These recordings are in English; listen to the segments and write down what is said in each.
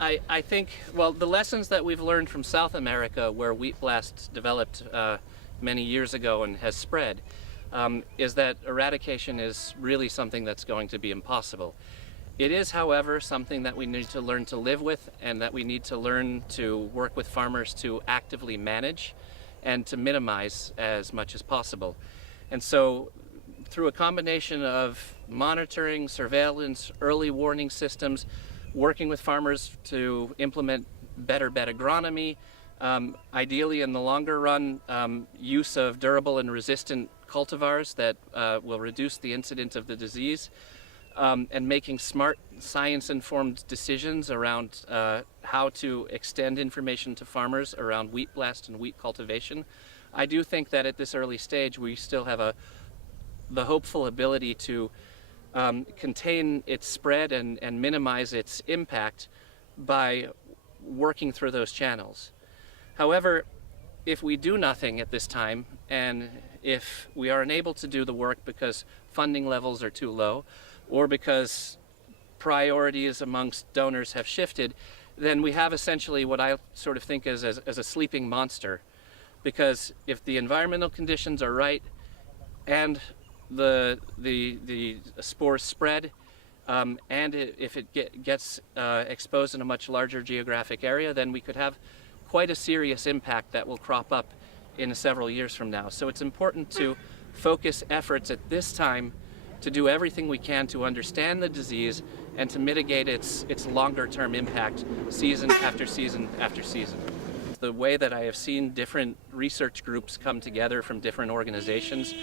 I think, well, the lessons that we've learned from South America, where wheat blast developed many years ago and has spread, is that eradication is really something that's going to be impossible. It is, however, something that we need to learn to live with, and that we need to learn to work with farmers to actively manage and to minimize as much as possible. And so through a combination of monitoring, surveillance, early warning systems, working with farmers to implement better bed agronomy, ideally in the longer run, use of durable and resistant cultivars that will reduce the incidence of the disease, and making smart science-informed decisions around how to extend information to farmers around wheat blast and wheat cultivation. I do think that at this early stage we still have the hopeful ability to contain its spread and minimize its impact by working through those channels. However, if we do nothing at this time, and if we are unable to do the work because funding levels are too low, or because priorities amongst donors have shifted, then we have essentially what I sort of think as a sleeping monster. Because if the environmental conditions are right and the spores spread, and if it gets exposed in a much larger geographic area, then we could have quite a serious impact that will crop up in several years from now. So it's important to focus efforts at this time to do everything we can to understand the disease and to mitigate its longer-term impact season after season after season. The way that I have seen different research groups come together from different organizations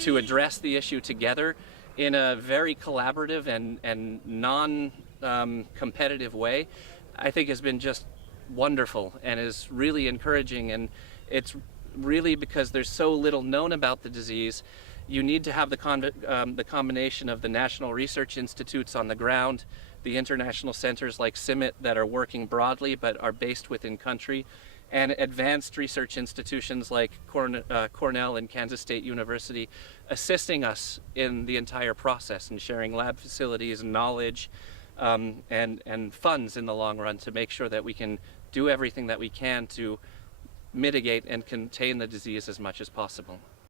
to address the issue together in a very collaborative and non-competitive way, I think has been just wonderful and is really encouraging. And it's really because there's so little known about the disease. You need to have the combination of the national research institutes on the ground, the international centers like CIMMYT that are working broadly but are based within country, and advanced research institutions like Cornell and Kansas State University assisting us in the entire process and sharing lab facilities and knowledge and funds in the long run to make sure that we can do everything that we can to mitigate and contain the disease as much as possible.